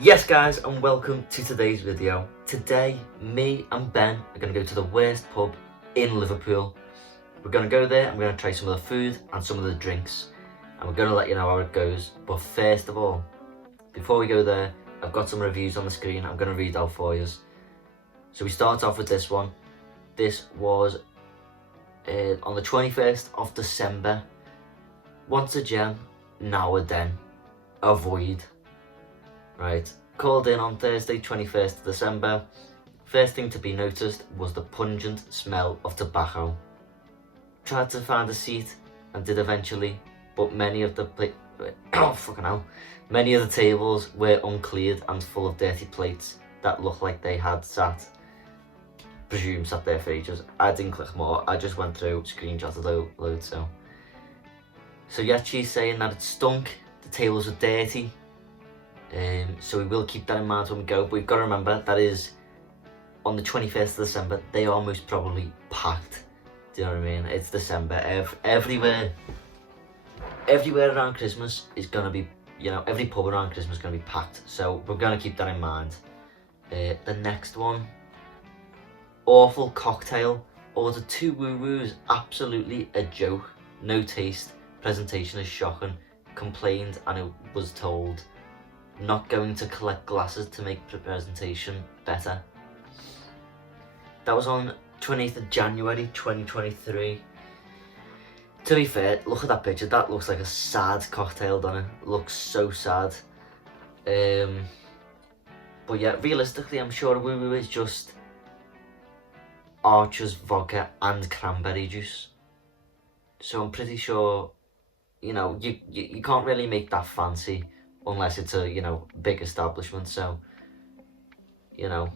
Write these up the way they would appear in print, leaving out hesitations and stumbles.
Yes guys, and welcome to today's video. Today, me and Ben are going to go to the worst pub in Liverpool. We're going to go there and we're going to try some of the food and some of the drinks. And we're going to let you know how it goes. But first of all, before we go there, I've got some reviews on the screen I'm going to read out for you. So we start off with this one. This was on the 21st of December. Once again, now and then, avoid. Right, called in on Thursday 21st of December. First thing to be noticed was the pungent smell of tobacco. Tried to find a seat and did eventually, but many of the many of the tables were uncleared and full of dirty plates that looked like they had sat there for ages. I didn't click more, I just went through, screenshotted loads. So yeah, she's saying that it stunk, the tables were dirty. So we will keep that in mind when we go, but we've got to remember that is on the 21st of December. They are most probably packed. Do you know what I mean? It's December. Everywhere around Christmas is going to be, every pub around Christmas is going to be packed. So we're going to keep that in mind. The next one, awful cocktail. Ordered 2 woo-woos, absolutely a joke. No taste, presentation is shocking. Complained and it was told not going to collect glasses to make the presentation better. That was on 28th of January 2023. To be fair, look at that picture, that looks like a sad cocktail, doesn't it? It looks so sad. But yeah, realistically, I'm sure a woo-woo is just Archer's vodka and cranberry juice. So I'm pretty sure, you can't really make that fancy unless it's a, big establishment. So, we'll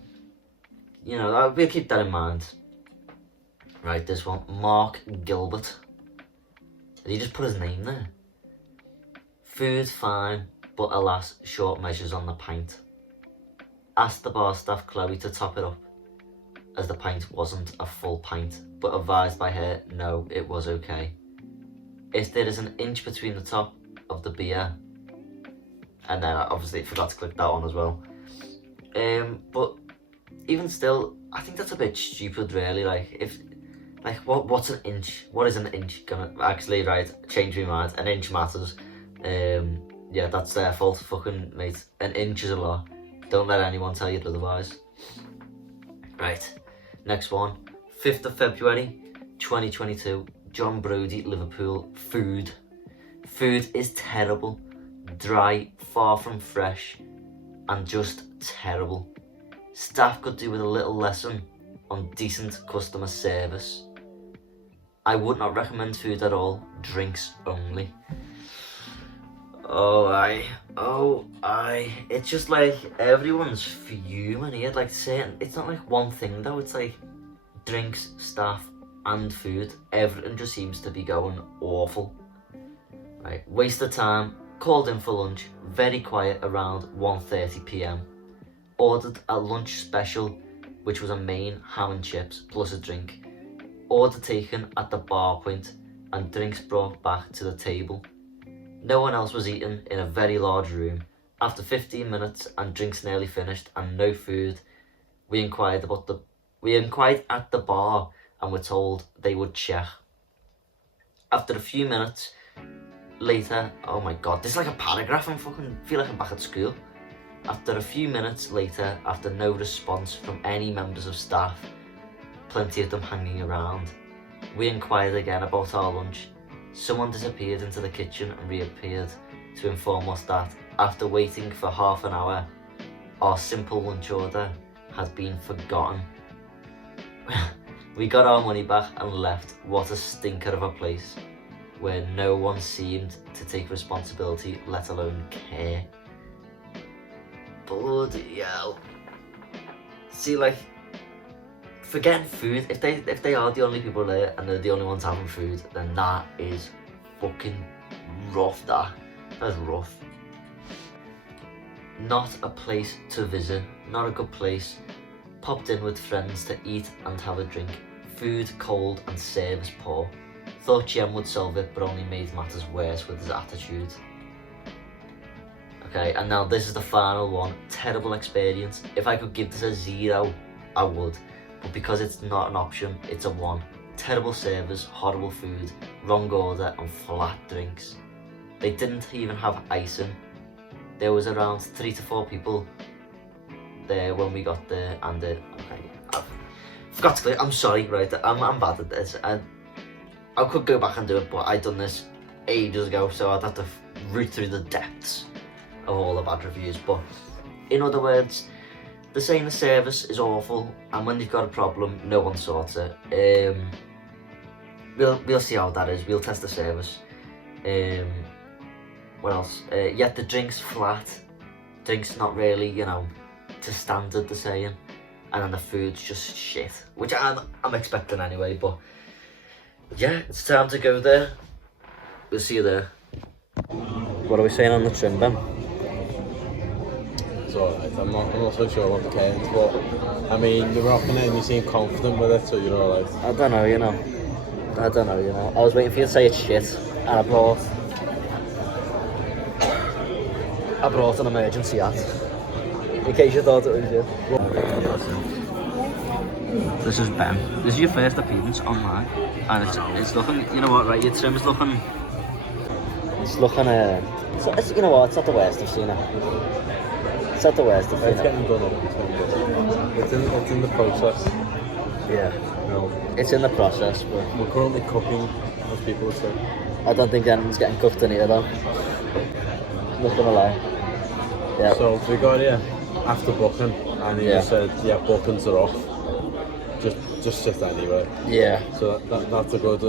keep that in mind. Right, this one, Mark Gilbert. Did he just put his name there? Food fine, but alas, short measures on the pint. Asked the bar staff Chloe to top it up, as the pint wasn't a full pint, but advised by her, no, it was okay. If there is an inch between the top of the beer, and then I obviously forgot to click that one as well. But even still, I think that's a bit stupid, really. What's an inch? What is an inch gonna actually? Right, change my mind. An inch matters. Yeah, that's their fault, fucking mate. An inch is a lot. Don't let anyone tell you otherwise. Right, next one. 5th of February, 2022. John Brody, Liverpool. Food is terrible. Dry, far from fresh, and just terrible. Staff could do with a little lesson on decent customer service. I would not recommend food at all, drinks only. It's just like everyone's fuming here, like saying, it's not like one thing though, it's like drinks, staff, and food. Everything just seems to be going awful. Right, waste of time. Called in for lunch, very quiet around 1:30 p.m. Ordered a lunch special, which was a main ham and chips plus a drink. Order taken at the bar point and drinks brought back to the table. No one else was eating in a very large room. After 15 minutes and drinks nearly finished and no food, we inquired at the bar and were told they would check. After a few minutes later, oh my god, this is like a paragraph. I feel like I'm back at school. After a few minutes later, after no response from any members of staff, plenty of them hanging around, we inquired again about our lunch. Someone disappeared into the kitchen and reappeared to inform us that after waiting for half an hour, our simple lunch order had been forgotten. We got our money back and left. What a stinker of a place, where no one seemed to take responsibility, let alone care. Bloody hell. See, like, forgetting food, if they are the only people there and they're the only ones having food, then that is fucking rough. That's rough. Not a place to visit, not a good place. Popped in with friends to eat and have a drink. Food cold and service poor. Thought Jem would solve it, but only made matters worse with his attitude. Okay, and now this is the final one. Terrible experience. If I could give this a 0, I would. But because it's not an option, it's a 1. Terrible service, horrible food, wrong order, and flat drinks. They didn't even have icing. There was around 3 to 4 people there when we got there, and okay, I forgot to. I'm sorry, right? I'm bad at this. I could go back and do it, but I done this ages ago, so I'd have to root through the depths of all the bad reviews. But in other words, they're saying the service is awful, and when you've got a problem, no one sorts it. We'll see how that is. We'll test the service. What else? Yeah, the drinks flat. Drinks not really, you know, to standard, they're saying. And then the food's just shit, which I'm expecting anyway. But yeah, it's time to go there. We'll see you there. What are we saying on the trim, Ben? It's alright. I'm not so sure what the cairns, but I mean, you're rocking it and you seem confident with it, so you're alright. I don't know, you know. I was waiting for you to say it's shit, and I brought an emergency hat, in case you thought it was you. This is Ben. This is your first appearance online, and it's looking, you know what, right, your trim is looking, it's you know what, it's not the worst I've seen it. It's not the worst I've seen it. It's getting done up, it's in the process. Yeah. No. It's in the process, but we're currently cooking, as people say. I don't think anything's getting cooked in here though. Not gonna lie. Yeah. So we got here after booking, and he just said, yeah, bookings are off. Just sit anyway. Yeah. So that's a good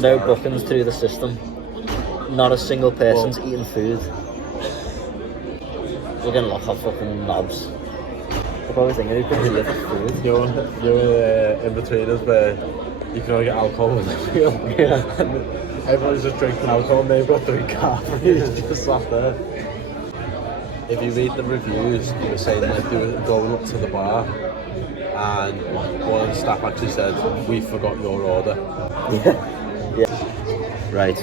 no bookings through the system. Not a single person's eating food. We're gonna look up fucking knobs. They're probably thinking who could deliver food. You're in between us where you can only get alcohol in the field. Yeah. Everyone's just drinking alcohol and they've got 3 cartridges just sat there. If you read the reviews, they were saying like they were going up to the bar and one of the staff actually said, "We forgot your order." Yeah. Right.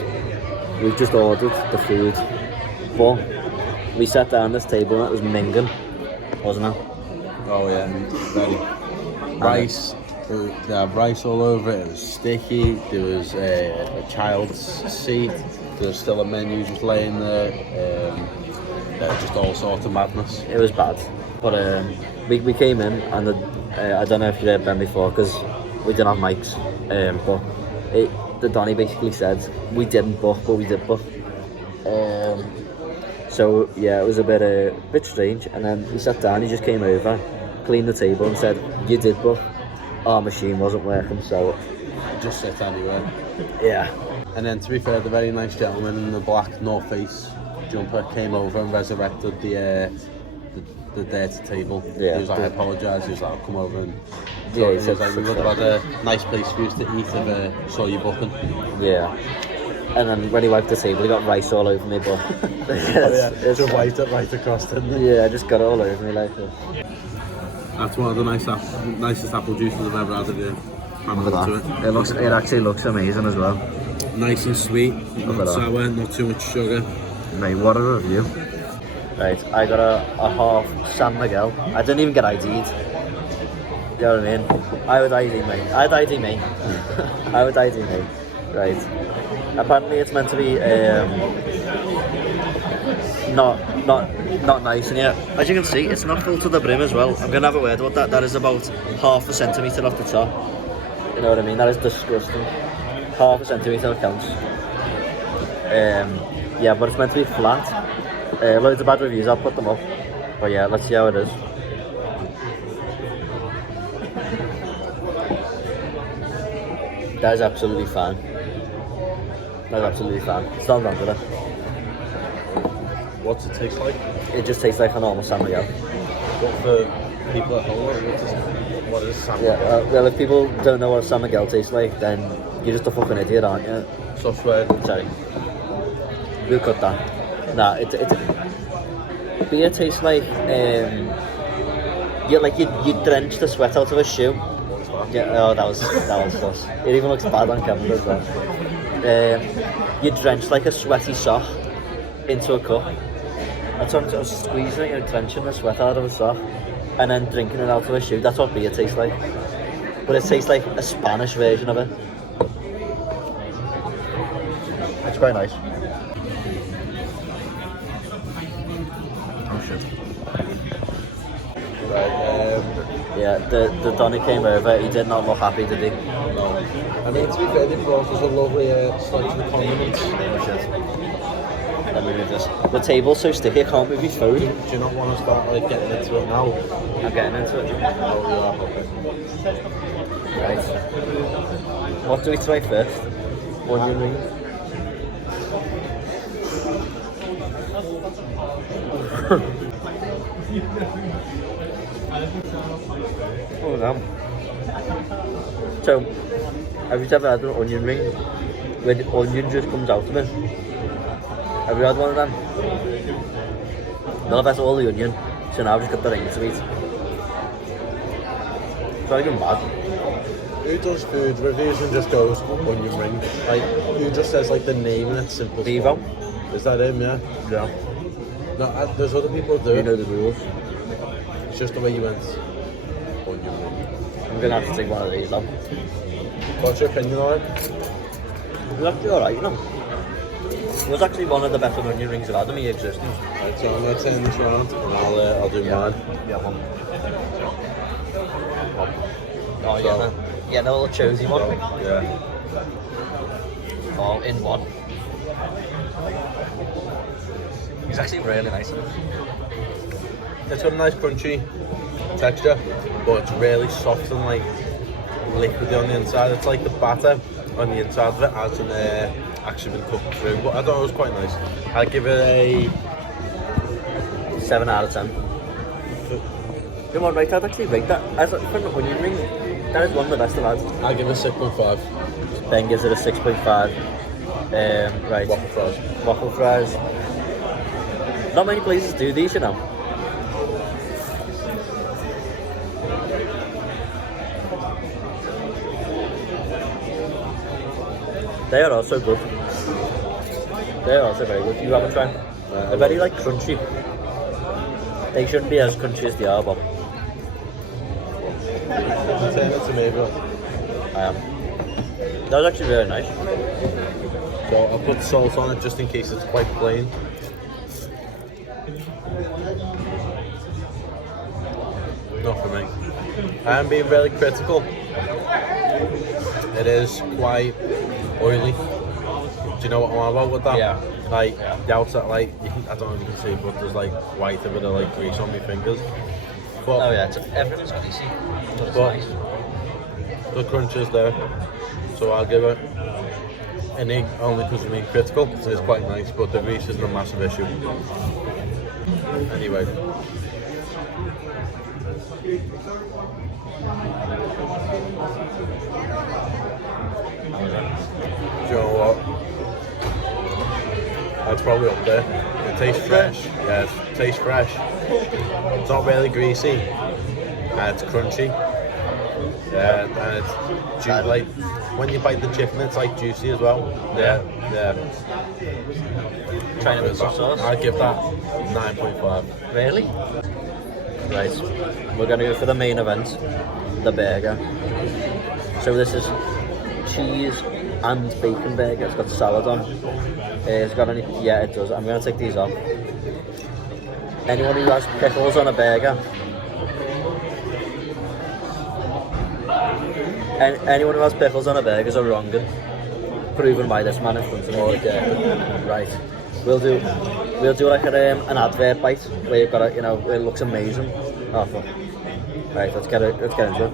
We've just ordered the food, but we sat down at this table and it was minging, wasn't it? Oh yeah, very. Rice. They had rice all over it. It was sticky. There was a child's seat. There was still a menu just laying there. Just all sorts of madness. It was bad, but we came in and I don't know if you've heard Ben before because we didn't have mics. But the Donny basically said we didn't book, but we did book. So yeah, it was a bit strange. And then he sat down. He just came over, cleaned the table, and said, "You did book. Our machine wasn't working, so just sit anyway." Yeah. And then, to be fair, the very nice gentleman in the black North Face jumper came over and resurrected the dirty table. Yeah. He was like, "I apologise." He was like, "I'll come over and." Yeah, he was like, "We would have had a nice place for you to eat if saw you booking." Yeah. And then when he wiped the table, he got rice all over me, but it's right across, didn't it? Yeah, I just got it all over me like that. That's one of the nicest apple juices I've ever had. Look at that. It actually looks amazing as well. Nice and sweet, not sour, not too much sugar. Mate, what a review. Right, I got a half San Miguel. I didn't even get ID'd. You know what I mean? I would ID me. I'd ID me. I would ID me. Right. Apparently it's meant to be not nice, and yeah, as you can see, it's not full to the brim as well. I'm gonna have a word about that. That is about half a centimetre off the top. You know what I mean? That is disgusting. Half a centimetre counts. Yeah, but it's meant to be flat. Loads of bad reviews. I'll put them up. But yeah, let's see how it is. That is absolutely fine. That's absolutely fine. It's not wrong with it. What's it taste like? It just tastes like a normal San Miguel. What for people at home? What is San Miguel? Yeah, well, if people don't know what a San Miguel tastes like, then you're just a fucking idiot, aren't you? So swear. Sorry. We'll cut that. Nah, beer tastes like you drench the sweat out of a shoe. Yeah, oh, that was sus. It even looks bad on camera as well. You drench like a sweaty sock into a cup. I was squeezing it and drenching the sweat out of a sock and then drinking it out of a shoe. That's what beer tastes like. But it tastes like a Spanish version of it. It's quite nice. Oh shit. Right, Yeah, the Donny came over, he did not look happy, did he? no. I mean, to be fair, they brought us a lovely selection of condiments. Oh shit. Let me move this. The table's so sticky, I can't move his phone. Do you not want to start like getting into it now? I'm getting into it. Oh, yeah, okay. Right. What do we try first? Onion rings. Oh no. So, have you ever had an onion ring where the onion just comes out of it? Have you had one of them? No, that's all the onion. So now I've just got the ring to eat. It's not even bad. Who does food reviews and just goes onion ring? Like, who just says like the name and it's simple? Vivo? Is that him? Yeah. Yeah. No, there's other people who do You it. know the rules. It's just the way you went. Onion ring. I'm gonna have to take one of these though. What's your opinion on it? It was actually alright, you know. It was actually one of the better onion rings I've had in my existence. Right, so I'm gonna turn this around and I'll do mine. Yeah, one. Oh yeah, So- yeah, the little choosy one. Yeah. Oh, in one. It's actually really nice. It's got a nice crunchy texture, but it's really soft and like liquidy on the inside. It's like the batter on the inside of it hasn't actually been cooked through, but I thought it was quite nice. I'd give it a 7 out of 10. You know what, right, I'd actually rate that. As for an onion ring, that is one of the best I've had. I'd give it a 6.5. Ben gives it a 6.5. Right. Waffle fries. Waffle fries. Not many places do these, you know. They are also good. They are also very good. You haven't tried? They're very like crunchy. They shouldn't be as crunchy as they are, but Turn it to me, but I am. That was actually really nice. so I'll put salt on it just in case it's quite plain. Not for me. I am being really critical. It is quite oily. Do you know what I'm on about with that? Yeah. Like the outside, like you can, I don't know if you can see, but there's like quite a bit of like grease on my fingers. But Oh yeah, everyone's greasy. But it's But- nice. the crunch is there, so I'll give it an egg only because I'm being critical. Because it's quite nice, but the grease isn't a massive issue. Anyway. Do you know what? That's probably up there. It tastes fresh. Yeah, it tastes fresh. It's not really greasy. It's crunchy. Yeah, and it's like when you bite the chicken, it's like juicy as well. Yeah. Trying to put some sauce. I'd give that 9.5. Really? Right. We're gonna go for the main event, the burger. So this is cheese and bacon burger. It's got salad on. It's got any? Yeah, it does. I'm gonna take these off. Anyone who has pickles on a burger. Anyone who has pickles on a burger is a wrong. Proven by this man in front of me. Okay. Right. We'll do like an advert bite where you've got it, you know, it looks amazing. Oh fuck. Right, let's get into it.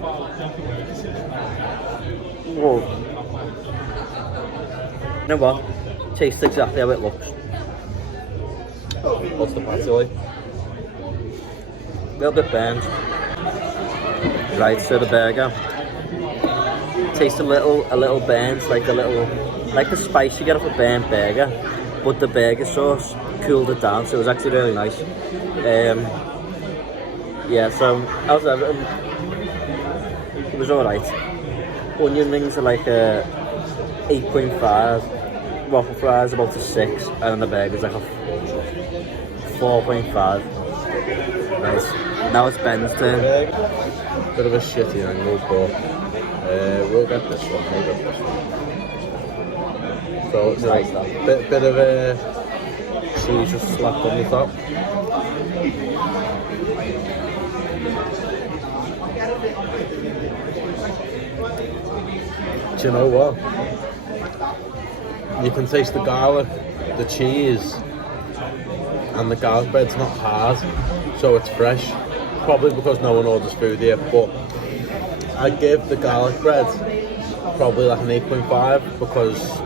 Whoa. You know what? Tastes exactly how it looks. What's the patty like? A little bit burnt. Right, so the burger tastes a little burnt, like the spice you get off a burnt burger, but the burger sauce cooled it down, so it was actually really nice. Yeah, so how's everything? It was alright. Onion rings are like a 8.5, waffle fries about a 6, and then the burger's like a 4.5. Nice. Now it's Ben's turn. Bit of a shitty angle, but we'll get this one. So it's like bit of a cheese just slapped on the top. Do you know what? You can taste the garlic, the cheese, and the garlic bread's not hard, so it's fresh. Probably because no one orders food here, but I give the garlic bread probably like an 8.5 because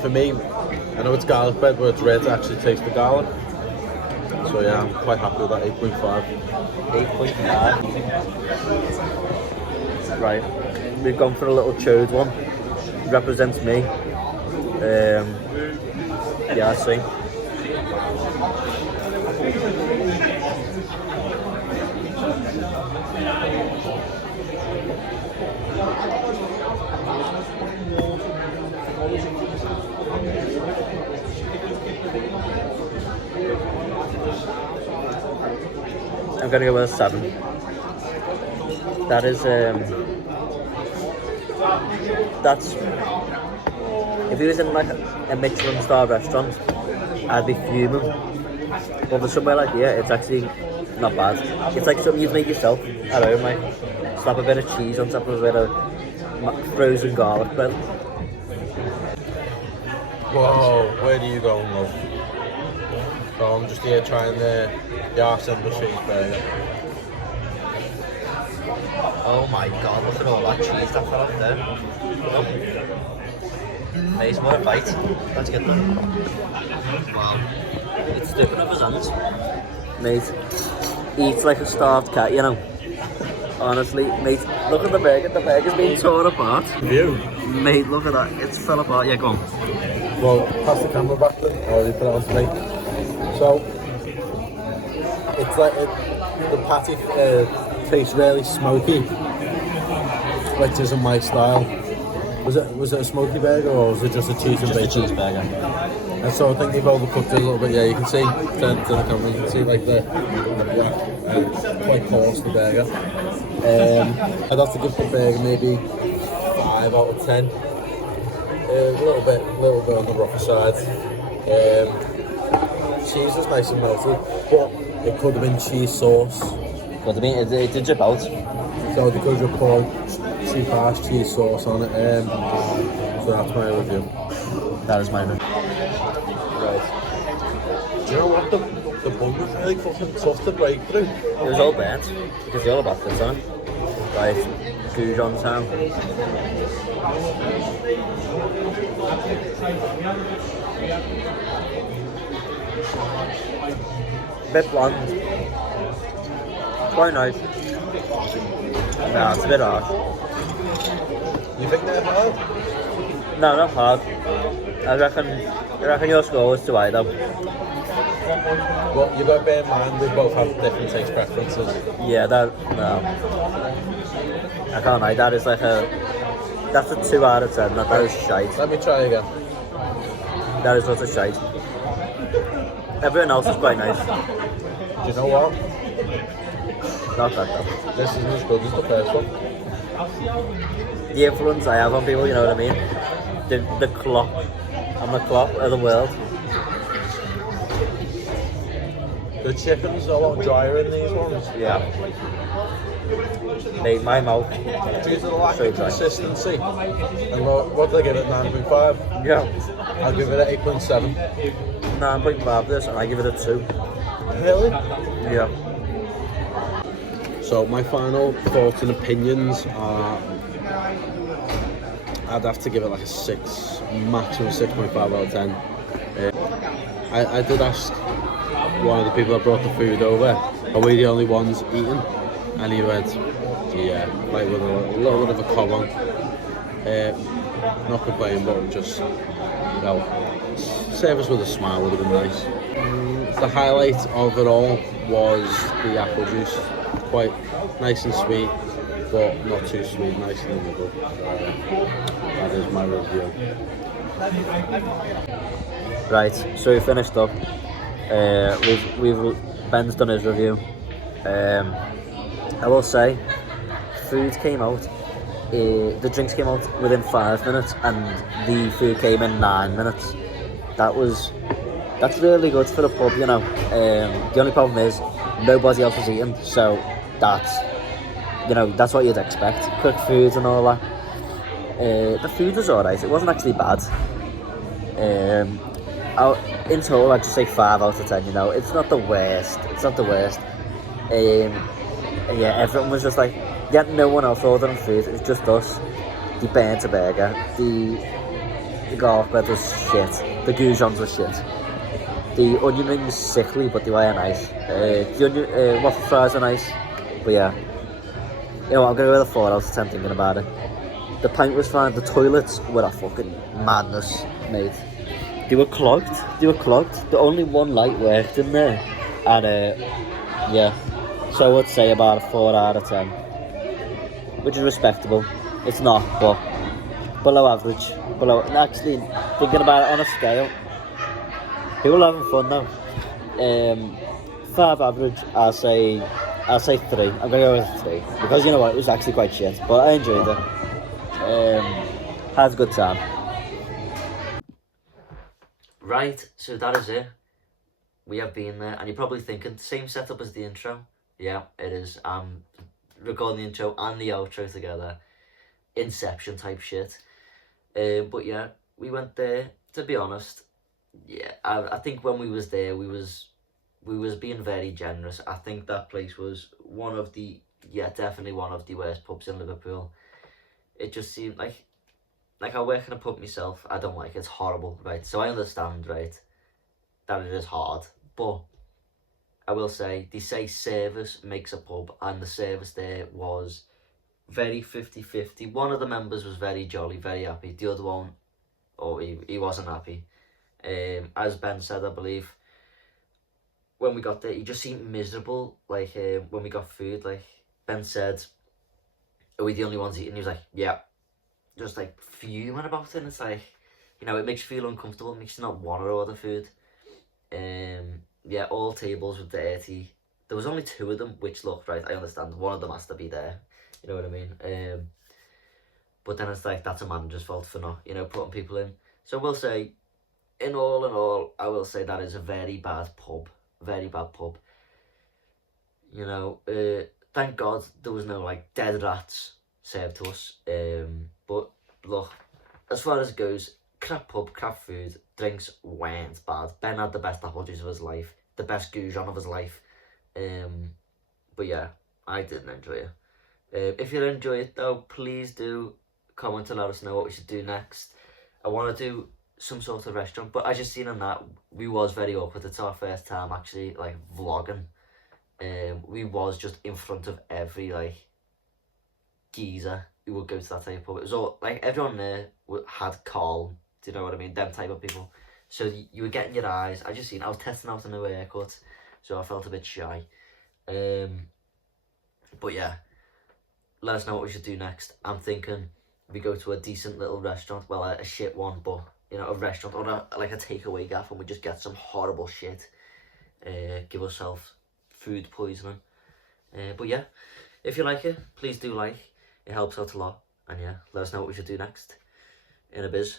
for me, I know it's garlic bread, but it's rare to actually taste the garlic. So yeah, I'm quite happy with that 8.5. 8.5. Right, we've gone for a little chode one. Represents me. Yeah, I see. I'm gonna go with a 7. That is that's if he was in like a Michelin star restaurant, I'd be fuming. But for somewhere like here, it's actually not bad. It's like something you'd make yourself at home, like slap a bit of cheese on top of a bit of frozen garlic bread. Whoa, where do you go, love? So I'm just here trying the arse end of cheeseburger. Oh my god, look at all that cheese that fell off there. Nice, what a bite. Let's get that. Wow. It's sticking up his hands. Mate, eats like a starved cat, you know. Honestly, mate, look at the burger's being torn apart. View. Mate, look at that, it's fell apart. Yeah, go on. Well, pass the camera back then, or you put it on to me. So, it's like the patty tastes really smoky, which isn't my style. Was it a smoky burger or was it just a cheese and bacon? Just a cheeseburger. And so I think they've overcooked it a little bit. Yeah, you can see, turn to the camera, you can see like the black, quite coarse the burger. I'd have to give the burger maybe 5 out of 10. A little bit on the rougher side. Cheese is nice and melted, but it could have been cheese sauce. Could have been, it did drip out. So because you pour cheap ass cheese sauce on it, so that's my review. That is my review. Right. Do you know what? The bun was really fucking tough to break through. It was all burnt, because the other basket's on. Right, Goujon town. Bit bland. Quite nice. Nah, it's a bit harsh. You think they're hard? No, not hard. I reckon your score was too high though. Well, you got to bear in mind we both have different taste preferences. Yeah, no. I can't lie, that is like that's a 2 out of 10, that is shite. Let me try again. That is utter shite. Everything else is quite nice. Do you know what? Not that though. This isn't as good as the first one. The influence I have on people, you know what I mean? The clock. I'm the clock of the world. The chicken's a lot drier in these ones. Yeah. Mate, my mouth. Due to the lack So of dry. consistency. And what did I give it? 9.5? Yeah. I'll give it an 8.7. 9.5 this, and I give it a 2. Really? Yeah. So my final thoughts and opinions are, I'd have to give it like a 6, maximum 6.5 out of 10. I did ask one of the people that brought the food over, are we the only ones eating? And he went, yeah, like with a little bit of a cob on. Not complaining, but just, you know, service with a smile would have been nice. The highlight of it all was the apple juice. Quite nice and sweet, but not too sweet, nice in the middle. That is my review. Right, so we finished up. Ben's done his review. I will say, food came out. The drinks came out within 5 minutes, and the food came in 9 minutes. That's really good for a pub, you know. The only problem is nobody else was eating, so that's what you'd expect. Quick food and all that. The food was alright. It wasn't actually bad. In total, I'd just say 5 out of 10. You know, it's not the worst. Yeah, everyone was just like, no one else ordering food. It was just us. They burnt a burger. The garlic bread was shit. The goujons were shit. The onion rings sickly, but they were nice. The waffle fries are nice. But yeah, you know what, I'm gonna go with a 4 out of 10 thinking about it. The pint was fine. The toilets were a fucking madness, mate. They were clogged. The only one light worked in there, and yeah. So I would say about a 4 out of 10, which is respectable. It's not, but below average. Actually, thinking about it on a scale, people are having fun now. 5 average. I'll say 3. I'm gonna go with 3 because you know what, it was actually quite shit, but I enjoyed it. Had a good time. Right, so that is it. We have been there, and you're probably thinking, same setup as the intro. Yeah, it is. I'm recording the intro and the outro together. Inception type shit. But yeah, we went there, to be honest. Yeah, I think when we was there, we was being very generous. I think that place was definitely one of the worst pubs in Liverpool. It just seemed like I work in a pub myself. I don't like it. It's horrible, right? So I understand, right, that it is hard. But I will say, they say service makes a pub, and the service there was very 50-50. One of the members was very jolly, very happy. The other one, he wasn't happy. As Ben said, I believe, when we got there, he just seemed miserable. Like, when we got food, like, Ben said, are we the only ones eating? He was like, yeah. Just, like, fuming about it. And it's like, you know, it makes you feel uncomfortable. It makes you not want to order food. Yeah, all tables were dirty. There was only 2 of them, which looked right. I understand. One of them has to be there. You know what I mean? But then it's like, that's a manager's fault for not, putting people in. So we'll say, in all, I will say that is a very bad pub. Very bad pub. You know, thank God there was no, like, dead rats served to us. But look, as far as it goes, crap pub, crap food, drinks weren't bad. Ben had the best apple juice of his life, the best goujon of his life. But yeah, I didn't enjoy it. If you enjoy it though, please do comment and let us know what we should do next. I want to do some sort of restaurant, but as you've seen on that, we was very awkward. It's our first time actually like vlogging. We was just in front of every like geezer who would go to that type of pub. It was all like everyone there had Carl. Do you know what I mean? Them type of people. So you were getting your eyes. I was testing out a new haircut, so I felt a bit shy. But yeah, let us know what we should do next. I'm thinking we go to a decent little restaurant. Well, a shit one, but a restaurant or like a takeaway gaff, and we just get some horrible shit. Give ourselves food poisoning. But yeah, if you like it, please do like. It helps out a lot. And yeah, let us know what we should do next. In a biz.